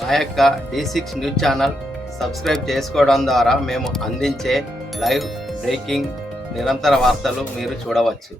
మా యొక్క D six news channel subscribe చేసుకోవడం ద్వారా మేము అందించే లైవ్ బ్రేకింగ్ నిరంతర వార్తలు మీరు చూడవచ్చు.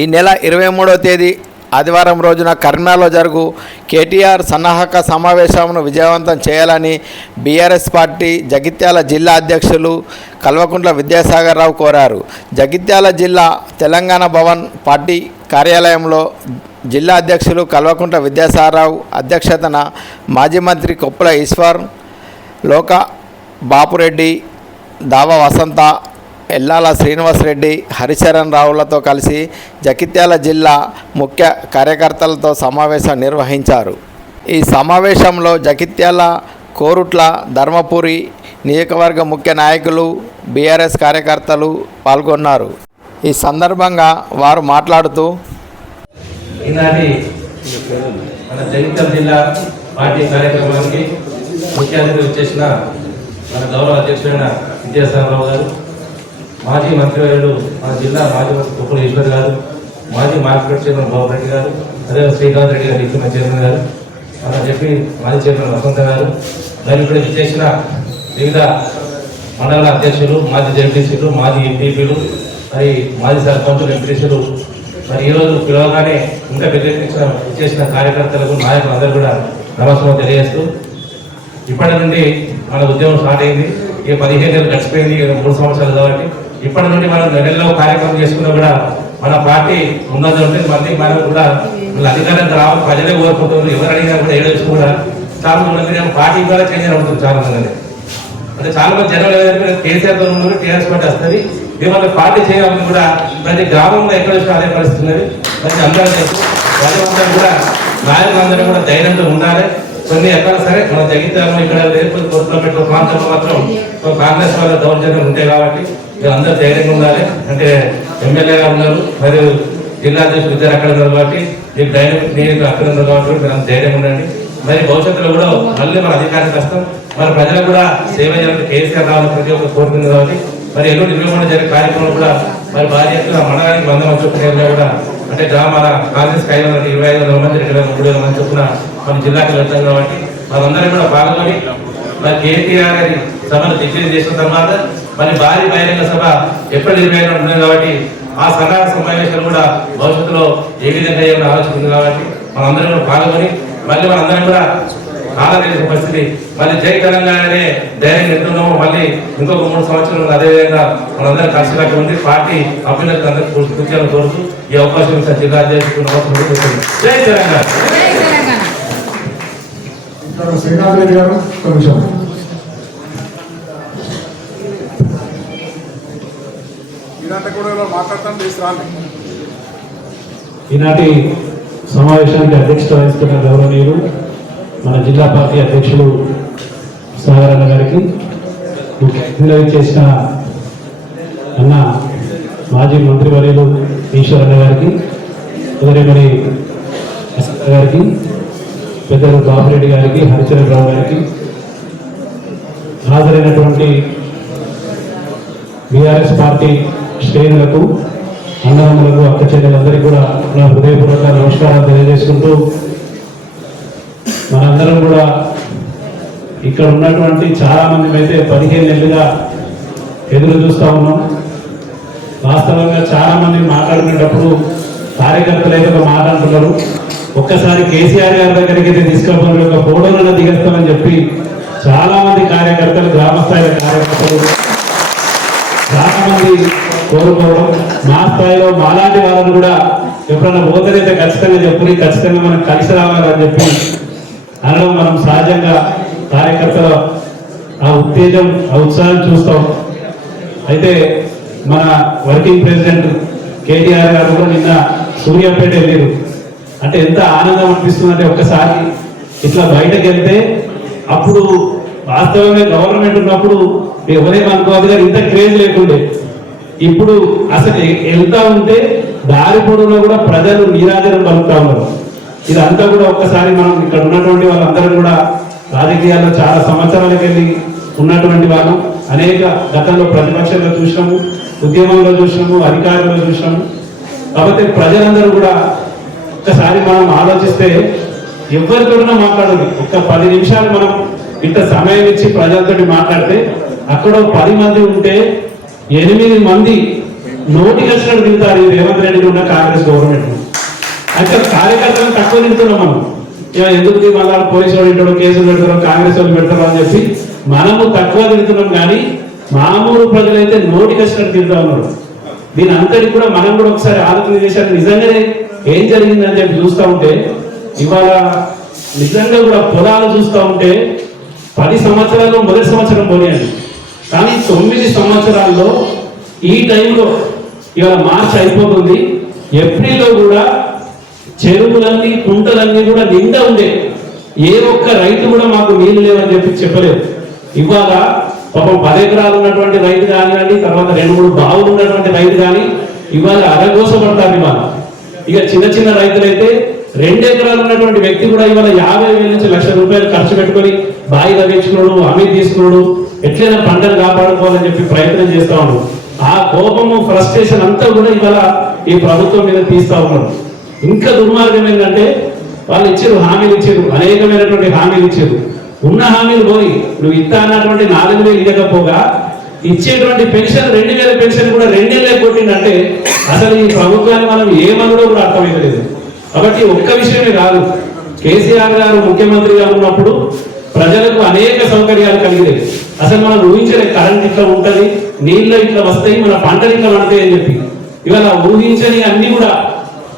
ఈ నెల ఇరవై మూడవ తేదీ ఆదివారం రోజున కరీంనగర్లో జరుగు కేటీఆర్ సన్నాహక సమావేశంను విజయవంతం చేయాలని బీఆర్ఎస్ పార్టీ జగిత్యాల జిల్లా అధ్యక్షులు కల్వకుంట్ల విద్యాసాగర్ రావు కోరారు. జగిత్యాల జిల్లా తెలంగాణ భవన్ పార్టీ కార్యాలయంలో జిల్లా అధ్యక్షులు కల్వకుంట్ల విద్యాసారావు అధ్యక్షతన మాజీ మంత్రి కొప్పుల ఈశ్వర్ లోక బాపురెడ్డి దావ వసంత ఎల్లాల శ్రీనివాసరెడ్డి హరిచరణ్ రావులతో కలిసి జగిత్యాల జిల్లా ముఖ్య కార్యకర్తలతో సమావేశం నిర్వహించారు. ఈ సమావేశంలో జగిత్యాల కోరుట్ల ధర్మపురి నియోజకవర్గ ముఖ్య నాయకులు బీఆర్ఎస్ కార్యకర్తలు పాల్గొన్నారు. ఈ సందర్భంగా వారు మాట్లాడుతూ ఈనాటి మన జగిత్యాల జిల్లా పార్టీ కార్యక్రమానికి ముఖ్య అతిథి వచ్చేసిన మన గౌరవ అధ్యక్షుడైన విద్యాసాగరరావు గారు మాజీ మంత్రివర్యుడు మన జిల్లా మాజీ మంత్రి కుప్పల ఈశ్వర్ గారు మాజీ మార్కెట్ చైర్మన్ బాబురెడ్డి గారు అదే శ్రీకాంత్ రెడ్డి గారు ఇచ్చిన చైర్మన్ గారు మన చెప్పి మాజీ చైర్మన్ వసంత గారు మరి ఇప్పుడు చేసిన వివిధ మండల అధ్యక్షులు మాజీ జడ్పీసీలు మాజీ ఎంపీపీలు మరి మాజీ సర్పంచులు ఎంపీసీలు మరి ఈరోజు పిలవగానే ఇంకా పెద్ద చేసిన కార్యకర్తలకు నాయకులు అందరూ కూడా నమస్కారం తెలియజేస్తూ ఇప్పటి నుండి మన ఉద్యమం స్టార్ట్ అయింది. ఏ పదిహేను నెలలు గడిచిపోయింది మూడు సంవత్సరాలు కాబట్టి. ఇప్పటి నుండి మనం నెలలో కార్యక్రమం చేసుకున్నా కూడా మన పార్టీ ఉన్నది ఉంటే మళ్ళీ మనం కూడా మళ్ళీ అధికారంగా రావు ప్రజలే కోరుకుంటుంది ఎవరు అడిగినా కూడా ఏడొచ్చు కూడా చాలా మంది ఏమో పార్టీ ద్వారా చేంజ్ అవుతుంది చాలా మంది అంటే చాలా మంది జనాలు కేసీఆర్ ఉన్నారు టీఆర్ఎస్ పార్టీ వస్తుంది. మిమ్మల్ని పార్టీ చేయాలని కూడా ప్రతి గ్రామంలో ఎక్కడ వచ్చినా అదే పరిస్థితి ఉన్నది ప్రతి అందరూ ప్రజలందరూ కూడా నాయకులందరూ కూడా ధైర్యంగా ఉండాలి. కొన్ని ఎక్కడ సరే మన జగిత్యాలను ఇక్కడ లేకపోతే కొత్తలో పెట్టిన ప్రాంతంలో మాత్రం కాంగ్రెస్ వాళ్ళ దౌర్జన్యం ఉంటాయి కాబట్టి వీళ్ళందరూ ధైర్యంగా ఉండాలి. అంటే ఎమ్మెల్యేగా ఉన్నారు. మరియు జిల్లా అధ్యక్షులు ఇద్దరు అక్కడ ఉన్నారు కాబట్టి మీకు ధైర్యం నేను అక్కడ ఉన్నారు కాబట్టి మీరు అంత ధైర్యంగా ఉండండి. మరి భవిష్యత్తులో కూడా మళ్ళీ మన అధికారానికి వస్తాం మన ప్రజలకు కూడా సేవ చేయాలంటే కేసీఆర్ రావాలని ప్రతి ఒక్క కోరుకుంది కాబట్టి మరి ఎల్లుండి ఇరవై జరిగే కార్యక్రమం కూడా మరి భారీ ఎత్తున మండలానికి వంద మంది చొప్పున కూడా అంటే గ్రామాల కాంగ్రెస్ ఐదు వందల ఇరవై ఐదు వందల మంది రెండు వేల మూడు వేల మంది చొప్పున మన జిల్లాకి వెళ్తాం కాబట్టి మనందరం కూడా పాల్గొని మరి కేటీఆర్ గారి సభను దిగ్విజయం చేసిన తర్వాత మరి భారీ బహిరంగ సభ ఎప్పటి ఇరవై ఉంటుంది కాబట్టి ఆ సన్నాహ సమావేశాలు కూడా భవిష్యత్తులో ఏ విధంగా ఏమైనా ఆలోచన ఉంది కాబట్టి మనందరం కూడా పాల్గొని మళ్ళీ మనందరం కూడా కాలదేశ పరిస్థితి. మళ్ళీ జై తెలంగాణ అనే ధైర్యం ఎత్తున్నామో మళ్ళీ ఇంకొక మూడు సంవత్సరాలు అదే విధంగా మనందరం కలిసికట్టు ఉంది పార్టీ అభ్యున్నతి అందరికీ కృత్యాలు కోరుతూ ఈ అవకాశం జిల్లా అధ్యక్షుడు జై తెలంగాణ. శ్రీకాంత్ రెడ్డి గారు ఈనాటి సమావేశానికి అధ్యక్షత వహిస్తున్న గౌరవనీయులు మన జిల్లా పార్టీ అధ్యక్షులు సాగరన్న గారికి ముఖ్య చేసిన అన్న మాజీ మంత్రివర్యులు ఈశ్వరన్న గారికి ఉదయమణి గారికి పెద్దలు బాబురెడ్డి గారికి హరిచరణ్ రావు గారికి హాజరైనటువంటి బీఆర్ఎస్ పార్టీ శ్రేణులకు అన్నదమ్ములకు అక్క చెల్లెలందరికీ కూడా నా హృదయపూర్వక నమస్కారాలు తెలియజేసుకుంటూ మనందరం కూడా ఇక్కడ ఉన్నటువంటి చాలా మంది అయితే పదిహేను నెలలుగా ఎదురు చూస్తూ ఉన్నాం. వాస్తవంగా చాలామంది మాట్లాడుకునేటప్పుడు కార్యకర్తలు అయితే మాట్లాడుతున్నారు ఒక్కసారి కేసీఆర్ గారి దగ్గరికి అయితే తీసుకెళ్ళి ఒక ఫోటోలను దిగేస్తామని చెప్పి చాలామంది కార్యకర్తలు గ్రామస్థాయి కార్యకర్తలు చాలామంది కోరుకోవడం మా స్థాయిలో మాలాంటి వాళ్ళని కూడా ఎప్పుడైనా పోతేనైతే ఖచ్చితంగా చెప్పి ఖచ్చితంగా మనం కలిసి రావాలని చెప్పి అందులో మనం సహజంగా కార్యకర్తల ఆ ఉత్తేజం ఆ ఉత్సాహం చూస్తాం. అయితే మన వర్కింగ్ ప్రెసిడెంట్ కేటీఆర్ గారు కూడా నిన్న సూర్యాపేట వెళ్ళారు. అంటే ఎంత ఆనందం అనిపిస్తుందంటే ఒక్కసారి ఇట్లా బయటకు వెళ్తే అప్పుడు వాస్తవంగా గవర్నమెంట్ ఉన్నప్పుడు ఎవరేమనుకోవాలి కానీ ఇంత క్రేజ్ లేకుండే. ఇప్పుడు అసలు వెళ్తా ఉంటే దారి పొడవులో కూడా ప్రజలు నీరాజనం పలుకుతా ఉన్నారు. ఇదంతా కూడా ఒక్కసారి మనం ఇక్కడ ఉన్నటువంటి వాళ్ళందరం కూడా రాజకీయాల్లో చాలా సంవత్సరాలకు వెళ్ళి ఉన్నటువంటి వాళ్ళం. అనేక గతంలో ప్రతిపక్షంలో చూసినాము ఉద్యమంలో చూసినాము అధికారంలో చూసినాము. కాబట్టి ప్రజలందరూ కూడా ఒక్కసారి మనం ఆలోచిస్తే ఎవరితోనైనా మాట్లాడదు ఒక్క పది నిమిషాలు మనం ఇంత సమయం ఇచ్చి ప్రజలతోటి మాట్లాడితే అక్కడ పది మంది ఉంటే ఎనిమిది మంది నోటికి వచ్చినట్టు తింటారు రేవంత్ రెడ్డి ఉన్న కాంగ్రెస్ గవర్నమెంట్. అంటే కార్యకర్తలను తక్కువ తింటున్నాం మనం. ఇక ఎందుకు మళ్ళీ పోలీసు వాళ్ళు పెట్టడం కేసులు పెడతారు కాంగ్రెస్ వాళ్ళు పెడతారు అని చెప్పి మనము తక్కువ తింటున్నాం కానీ మామూలు ప్రజలైతే నోటి కష్టం తింటా ఉన్నారు. దీని అంతటి కూడా మనం కూడా ఒకసారి ఆలోచన చేశారు. నిజంగానే ఏం జరిగిందని చెప్పి చూస్తూ ఉంటే ఇవాళ నిజంగా కూడా పొలాలు చూస్తూ ఉంటే పది సంవత్సరాల్లో మొదటి సంవత్సరం పోనీయండి కానీ తొమ్మిది సంవత్సరాల్లో ఈ టైంలో ఇవాళ మార్చి అయిపోతుంది. ఏప్రిల్లో కూడా చెరువులన్నీ కుంటలన్నీ కూడా నిండా ఉండే. ఏ ఒక్క రైతు కూడా మాకు నీళ్ళు లేవని చెప్పి చెప్పలేదు. ఇవాళ పాపం పది ఎకరాలు ఉన్నటువంటి రైతు కానివ్వండి తర్వాత రెండు మూడు బావులు ఉన్నటువంటి రైతు కానీ ఇవాళ అరగోసపడతారు ఇవాళ. ఇక చిన్న చిన్న రైతులైతే రెండు ఎకరాలు ఉన్నటువంటి వ్యక్తి కూడా ఇవాళ యాభై వేల నుంచి లక్ష రూపాయలు ఖర్చు పెట్టుకొని బావి తగ్గించుకున్నాడు అమీ తీసుకున్నాడు ఎట్లయినా పంటను కాపాడుకోవాలని చెప్పి ప్రయత్నం చేస్తా ఉన్నాడు. ఆ కోపము ఫ్రస్ట్రేషన్ అంతా కూడా ఇవాళ ఈ ప్రభుత్వం మీద తీస్తా ఉన్నాడు. ఇంకా దుర్మార్గం ఏంటంటే వాళ్ళు ఇచ్చారు హామీలు ఇచ్చారు అనేకమైనటువంటి హామీలు ఇచ్చారు. ఉన్న హామీలు పోయి నువ్వు ఇంత అన్నటువంటి నాలుగు వేలు ఇవ్వకపోగా ఇచ్చేటువంటి పెన్షన్ రెండు వేల పెన్షన్ కూడా రెండేళ్ళే కొట్టిందంటే అసలు ఈ ప్రభుత్వాన్ని మనం ఏమనడో కూడా అర్థమైతలేదు. కాబట్టి ఒక్క విషయమే కాదు కేసీఆర్ గారు ముఖ్యమంత్రిగా ఉన్నప్పుడు ప్రజలకు అనేక సౌకర్యాలు కలిగినాయి అసలు మనం ఊహించలే కరెంట్ ఇట్లా ఉంటది నీళ్ళు ఇట్లా వస్తాయి మన పంటలు ఇట్లా పడతాయి అని చెప్పి. ఇవాళ ఊహించని అన్ని కూడా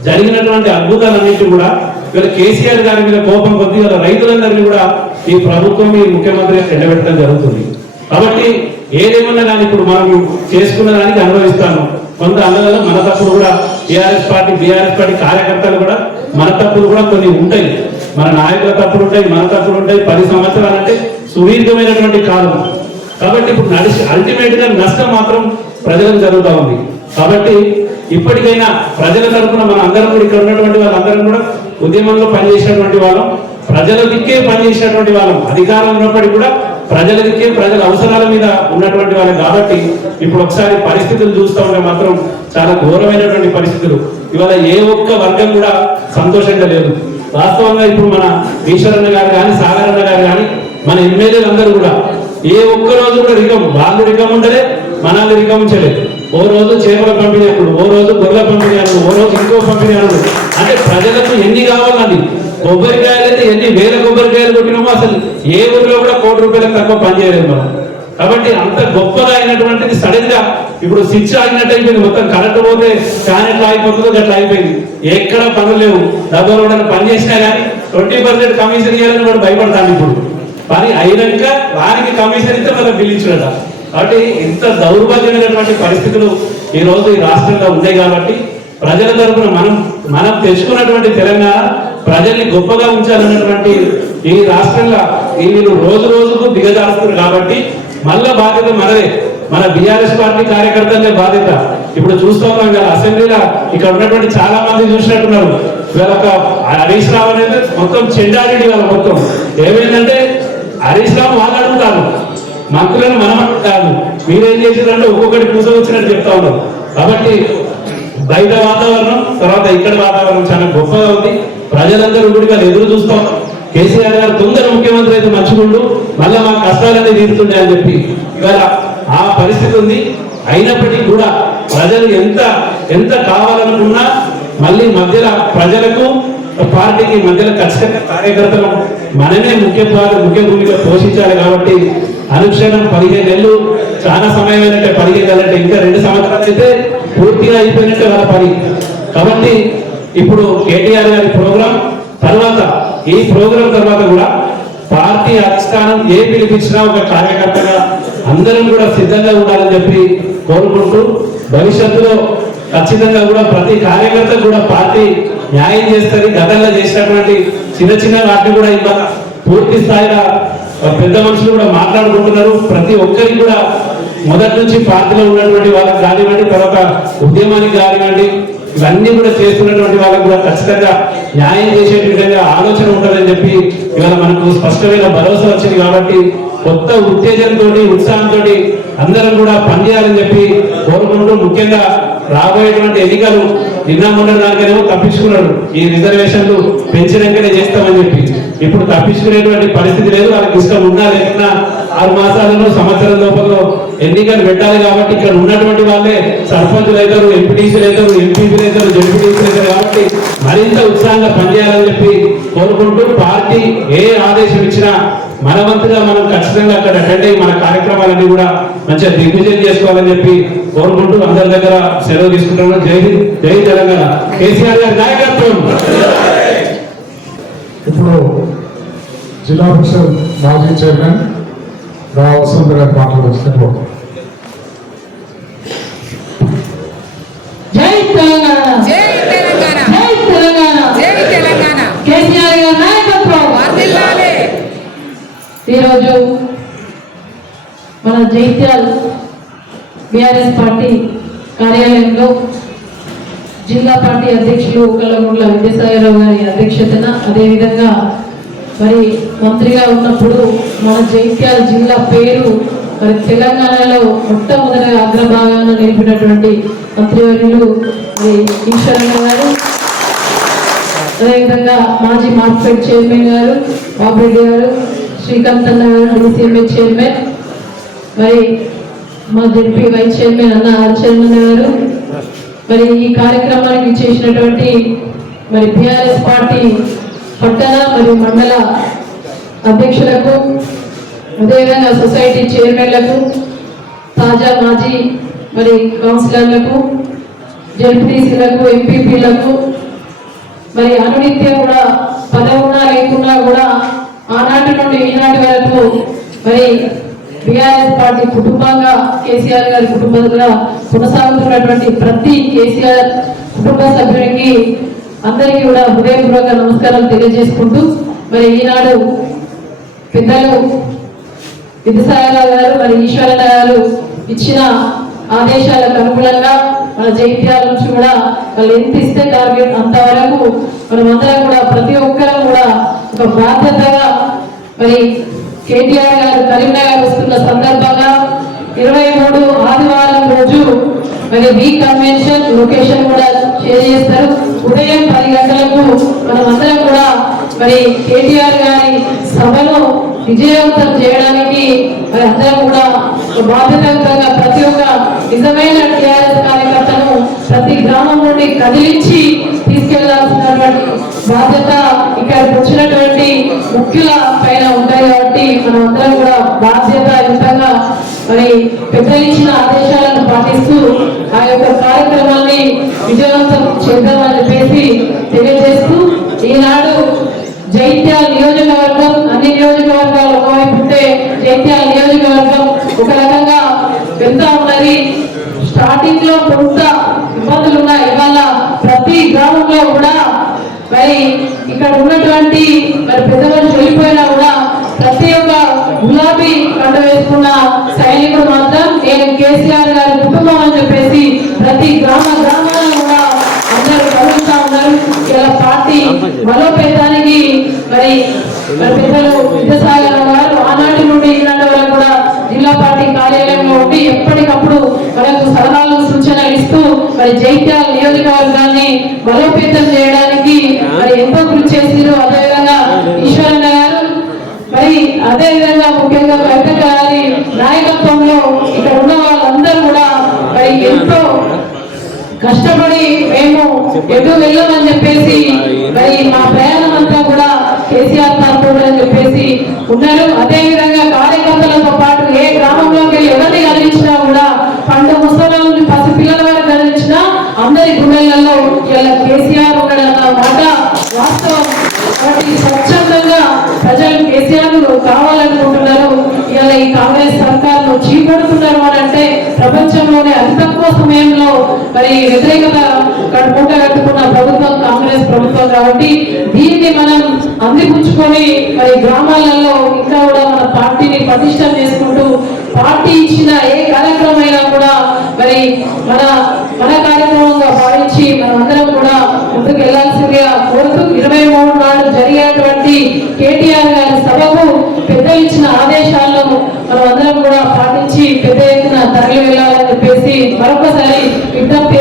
జరిగినటువంటి అద్భుతాలన్నింటి కూడా ఇవాళ కేసీఆర్ గారి మీద కోపం కొద్ది ఇవాళ రైతులందరినీ కూడా ఈ ప్రభుత్వం ఈ ముఖ్యమంత్రి ఎండబెట్టడం జరుగుతుంది. కాబట్టి ఏదేమన్నా కానీ ఇప్పుడు మనం చేసుకున్న దానికి అనుభవిస్తాను కొంత అందువల్ల మన తప్పులు కూడా టీఆర్ఎస్ పార్టీ బీఆర్ఎస్ పార్టీ కార్యకర్తలు కూడా మన తప్పులు కూడా కొన్ని ఉంటాయి. మన నాయకుల తప్పులు ఉంటాయి మన తప్పులు ఉంటాయి. పది సంవత్సరాలు అంటే సుదీర్ఘమైనటువంటి కాలం. కాబట్టి ఇప్పుడు నడిచి అల్టిమేట్గా నష్టం మాత్రం ప్రజలకు జరుగుతూ ఉంది. కాబట్టి ఇప్పటికైనా ప్రజల తరపున మన అందరం కూడా ఇక్కడ ఉన్నటువంటి వాళ్ళందరం కూడా ఉద్యమంలో పనిచేసినటువంటి వాళ్ళం. ప్రజల దిక్కే పనిచేసినటువంటి వాళ్ళం. అధికారం ఉన్నప్పటికీ కూడా ప్రజల దిక్కే ప్రజల అవసరాల మీద ఉన్నటువంటి వాళ్ళం కాబట్టి ఇప్పుడు ఒకసారి పరిస్థితులు చూస్తూ ఉంటే మాత్రం చాలా ఘోరమైనటువంటి పరిస్థితులు. ఇవాళ ఏ ఒక్క వర్గం కూడా సంతోషంగా లేదు. వాస్తవంగా ఇప్పుడు మన ఈశ్వరన్న గారు కానీ సాగరన్న గారు కానీ మన ఎమ్మెల్యేలు అందరూ కూడా ఏ ఒక్క రోజు కూడా రికం వాళ్ళు రికం ఉండలే మనల్ని రికమించలేదు ఓ రోజు చేపల పంపిణీ అప్పుడు ఓ రోజు గొర్రెల పంపిణీ అన్నాడు ఓ రోజు ఇంకో పంపిణీ అన్నాడు అంటే ప్రజలకు ఎన్ని కావాలని కొబ్బరికాయలు అయితే ఎన్ని వేల కొబ్బరికాయలు కొట్టినామో అసలు ఏ ఊరిలో కూడా కోటి రూపాయలకు తక్కువ పనిచేయలేదు మనం. కాబట్టి అంత గొప్పగా అయినటువంటిది సడన్గా ఇప్పుడు స్విచ్ ఆగినట్టు అయిపోయింది మొత్తం కరెంట్ పోతే ఫ్యాన్ ఎట్లా అయిపోతుందో అట్లా అయిపోయింది. ఎక్కడ పనులు లేవు. డబ్బులు కూడా పని చేసినా కానీ ట్వంటీ పర్సెంట్ కమిషన్ ఇవ్వాలని కూడా భయపడతాను ఇప్పుడు. పని అయినాక వారికి కమిషన్ ఇస్తే మనం బిల్లించుడట కాబట్టి ఇంత దౌర్భాగ్యమైనటువంటి పరిస్థితులు ఈ రోజు ఈ రాష్ట్రంలో ఉన్నాయి కాబట్టి ప్రజల తరఫున మనం మనం తెచ్చుకున్నటువంటి తెలంగాణ ప్రజల్ని గొప్పగా ఉంచాలన్నటువంటి ఈ రాష్ట్రంలో వీళ్ళు రోజు రోజుకు దిగజారుతున్నారు కాబట్టి మళ్ళా బాధ్యత మనదే. మన బీఆర్ఎస్ పార్టీ కార్యకర్తలే బాధ్యత. ఇప్పుడు చూస్తూ ఉన్నాం కదా అసెంబ్లీలో ఇక్కడ ఉన్నటువంటి చాలా మంది చూసినట్టున్నారు. వీళ్ళ ఒక హరీష్ రావు అనేది మొత్తం చెండారెడ్డి వాళ్ళ మొత్తం. ఏమైందంటే హరీష్ రావు వాళ్ళు అడుగుతారు మంత్రులను మనం కాదు. మీరేం చేసారంటే ఒక్కొక్కటి కూర్చోవచ్చినట్టు చెప్తా ఉన్నారు. కాబట్టి బయట వాతావరణం తర్వాత ఇక్కడ వాతావరణం చాలా గొప్పగా ఉంది. ప్రజలందరూ కూడా ఎదురు చూస్తాం కేసీఆర్ గారు తొందర ముఖ్యమంత్రి అయితే మంచిగుండు మళ్ళీ మా కష్టాలన్నీ తీరుతుండే అని చెప్పి. ఇవాళ ఆ పరిస్థితి ఉంది. అయినప్పటికీ కూడా ప్రజలు ఎంత ఎంత కావాలనుకున్నా మళ్ళీ మధ్యలో ప్రజలకు పార్టీకి మధ్యలో ఖచ్చితంగా కార్యకర్తలు మనమే ముఖ్య ముఖ్య భూమిక పోషించాలి కాబట్టి అనుక్షణం పదిహేను నెలలు చాలా సమయం ఏంటంటే పదిహేను నెలలు అంటే ఇంకా రెండు సంవత్సరాలు అయితే పూర్తిగా అయిపోయినట్టే వాళ్ళ పని. కాబట్టి ఇప్పుడు కేటీఆర్ గారి ప్రోగ్రాం తర్వాత ఈ ప్రోగ్రాం తర్వాత కూడా పార్టీ అధిష్టానం ఏ పిలిపించినా ఒక కార్యకర్తగా అందరం కూడా సిద్ధంగా ఉండాలని చెప్పి కోరుకుంటూ భవిష్యత్తులో ఖచ్చితంగా కూడా ప్రతి కార్యకర్త కూడా పార్టీ న్యాయం చేస్తుంది. గతంలో చేసినటువంటి చిన్న చిన్న వాటిని కూడా ఇవాళ పూర్తి స్థాయిలో పెద్ద మనుషులు కూడా మాట్లాడుకుంటున్నారు. ప్రతి ఒక్కరికి కూడా మొదటి నుంచి పార్టీలో ఉన్నటువంటి వాళ్ళకి కానివ్వండి తర్వాత ఉద్యమానికి కానివ్వండి ఇవన్నీ కూడా చేస్తున్నటువంటి వాళ్ళకు కూడా ఖచ్చితంగా న్యాయం చేసే విధంగా ఆలోచన ఉంటుందని చెప్పి ఇవాళ మనకు స్పష్టమైన భరోసా వచ్చింది కాబట్టి కొత్త ఉత్తేజంతో ఉత్సాహంతో అందరం కూడా పనిచేయాలని చెప్పి కోరుకుంటూ ముఖ్యంగా రాబోయేటువంటి ఎన్నికలు నిన్న మొన్న దానికేమో తప్పించుకున్నాడు ఈ రిజర్వేషన్లు పెంచినాకనే చేస్తామని చెప్పి. ఇప్పుడు తప్పించుకునేటువంటి పరిస్థితి లేదు. వాళ్ళకి ఇష్టం ఉన్నా లేకున్నా ఆరు మాసాలలో సంవత్సరం లోపల ఎన్నికలు పెట్టాలి కాబట్టి ఇక్కడ ఉన్నటువంటి వాళ్ళే సర్పంచులు అవుతారు ఎంపీటీసీలు అవుతారు ఎంపీపీలు అవుతారు జడ్పీటీసీలు అవుతారు కాబట్టి మరింత ఉత్సాహంగా పనిచేయాలని చెప్పి కోరుకుంటూ పార్టీ ఏ ఆదేశం ఇచ్చినా మన వంతుగా మనం ఖచ్చితంగా అక్కడ అటెండ్ అయ్యి మన కార్యక్రమాలన్నీ కూడా మంచిగా దిగ్విజయం చేసుకోవాలని చెప్పి కోరుకుంటూ అందరి దగ్గర సెలవు తీసుకుంటున్నాం జై హింద్ జై తెలంగాణ. కేసీఆర్ గారి నాయకత్వం. ఇప్పుడు జిల్లా పరిషత్ మాజీ చైర్మన్ రా వసంత్ గారి మాట్లాడుతున్నారు జై తెలంగాణ. జై తెలంగాణ. తెలంగాణ. కేసీఆర్ గారి నాయకత్వం. ఈరోజు మన జైత్యాల్ బీఆర్ఎస్ పార్టీ కార్యాలయంలో జిల్లా పార్టీ అధ్యక్షులు కల్లగుండ్ల విద్యాసాగరరావు గారి అధ్యక్షతన అదేవిధంగా మరి మంత్రిగా ఉన్నప్పుడు మన జైత్యాల జిల్లా పేరు మరి తెలంగాణలో మొట్టమొదటి అగ్రభాగాన నిలిపినటువంటి మంత్రివర్యులు మరి ఈశ్వరన్న గారు. అదేవిధంగా మాజీ మార్కెట్ చైర్మన్ గారు బాబురెడ్డి గారు శ్రీకాంత్ అన్న గారు డిసిఎంఏ చైర్మన్ మరి మా జడ్పీ వైస్ చైర్మన్ అన్న ఆర్ చైర్మన్ గారు మరి ఈ కార్యక్రమానికి చేసినటువంటి మరి బీఆర్ఎస్ పార్టీ పట్టణ మరియు మండల అధ్యక్షులకు అదేవిధంగా సొసైటీ చైర్మన్లకు తాజా మాజీ మరి కౌన్సిలర్లకు జెడ్పీసీలకు ఎంపీపీలకు మరి అనునిత్యం కూడా పదవున్నా లేకున్నా కూడా ఆనాటి నుండి ఈనాటి వరకు మరి బీఆర్ఎస్ పార్టీ కుటుంబంగా కేసీఆర్ గారి కుటుంబంగా కొనసాగుతున్నటువంటి ప్రతి కేసీఆర్ కుటుంబ సభ్యునికి అందరికీ కూడా హృదయపూర్వక నమస్కారాలు తెలియజేసుకుంటూ మరి ఈనాడు పెద్దలు విద్యాసాగరరావు గారు మరి ఈశ్వరరావు గారు ఇచ్చిన ఆదేశాలకు అనుగుణంగా మన జైత్యాల నుంచి కూడా వాళ్ళు ఎంత ఇస్తే టార్గెట్ అంతవరకు మనమందరం కూడా ప్రతి ఒక్కరం కూడా ఒక బాధ్యతగా మరి కేటీఆర్ గారు కరీంనగర్ వస్తున్న సందర్భంగా ఇరవై మూడు ఆదివారం రోజు మరి రీ కన్వెన్షన్ లొకేషన్ కూడా షేర్ చేస్తారు. ఉదయం పది గంటలకు మనమందరం కూడా మరి కేటీఆర్ గారి సభను విజయవంతం చేయడానికి మరి అందరం కూడా ఒక ప్రతి ఒక్క నిజమైన టీఆర్ఎస్ కార్యకర్తను ప్రతి గ్రామం నుండి కదిలించి తీసుకెళ్ళాల్సినటువంటి బాధ్యత ఇక్కడ వచ్చినటువంటి ముఖ్యుల పైన ఉంటాయి కాబట్టి మనం అందరం కూడా బాధ్యతాయుతంగా మరి పెద్దలు ఇచ్చిన ఆదేశాలను పాటిస్తూ ఆ యొక్క కార్యక్రమాన్ని విజయవంతం చేద్దామని చెప్పేసి తెలియజేస్తూ ఈనాడు జైత్యాల నియోజకవర్గం అన్ని నియోజకవర్గాలు ఒకవైపు ఉంటే జైత్యాల నియోజకవర్గం ఒక రకంగా వెళ్తా ఉన్నది. స్టార్టింగ్లో కొంత ఇబ్బందులు ఉన్నాయి ఇవాళ ప్రతి గ్రామంలో కూడా మరి ఇక్కడ ఉన్నటువంటి మరి పెద్దవారు మనుషులు కూడా ప్రతి ఒక్క గులాబీ కండ వేసుకున్న సైనికుడు మాత్రం నేను కేసీఆర్ గారి కుటుంబం అని చెప్పేసి ప్రతి గ్రామ గ్రామాలను కూడా అందరూ కలుగుతా ఉన్నారు. ఇలా పార్టీ బలోపేతానికి మరి మరి పెద్దలు విద్యాసాగర్ గారు ఆనాటి నుండి ఈనాటి వరకు కూడా జిల్లా పార్టీ కార్యాలయంలో ఉండి ఎప్పటికప్పుడు మనకు సలహాలు సూచనలు ఇస్తూ మరి జైత్యాల నియోజకవర్గాన్ని బలోపేతం చేయడానికి చేసిరు అదేవిధంగా ఈశ్వరన్న గారు. మరి అదే విధంగా ముఖ్యంగా వెంకట గారి నాయకత్వంలో ఇక్కడ ఉన్న వాళ్ళందరూ కూడా మరి ఎంతో కష్టపడి మేము ఎటు వెళ్ళమని చెప్పేసి మరి మా ప్రయాణం అంతా కూడా కేసీఆర్ తరపు అని చెప్పేసి ఉన్నారు. అదే విధంగా ప్రపంచంలోనే అతి తక్కువ సమయంలో మరి వ్యతిరేకత కట్- మూట కట్టుకున్న ప్రభుత్వం కాంగ్రెస్ ప్రభుత్వం కాబట్టి దీన్ని మనం అందిపుచ్చుకొని మరి గ్రామాలలో ఇంకా కూడా మన పార్టీని పటిష్టం చేసుకుంటూ పార్టీ ఇచ్చిన ఏ కార్యక్రమం అయినా కూడా మరి మన మన కార్యక్రమం భావించి మనమందరం కూడా ముందుకు వెళ్ళాల్సిందిగా కోరుతూ ఇరవై మూడు నాడు జరిగేటువంటి కేటీఆర్ గారి సభకు పెద్ద ఇచ్చిన ఆదేశాలను మనం అందరం కూడా పాటించి పెద్ద ఎత్తున తరలి వెళ్ళాలి మరొకసారి విజ్ఞప్తి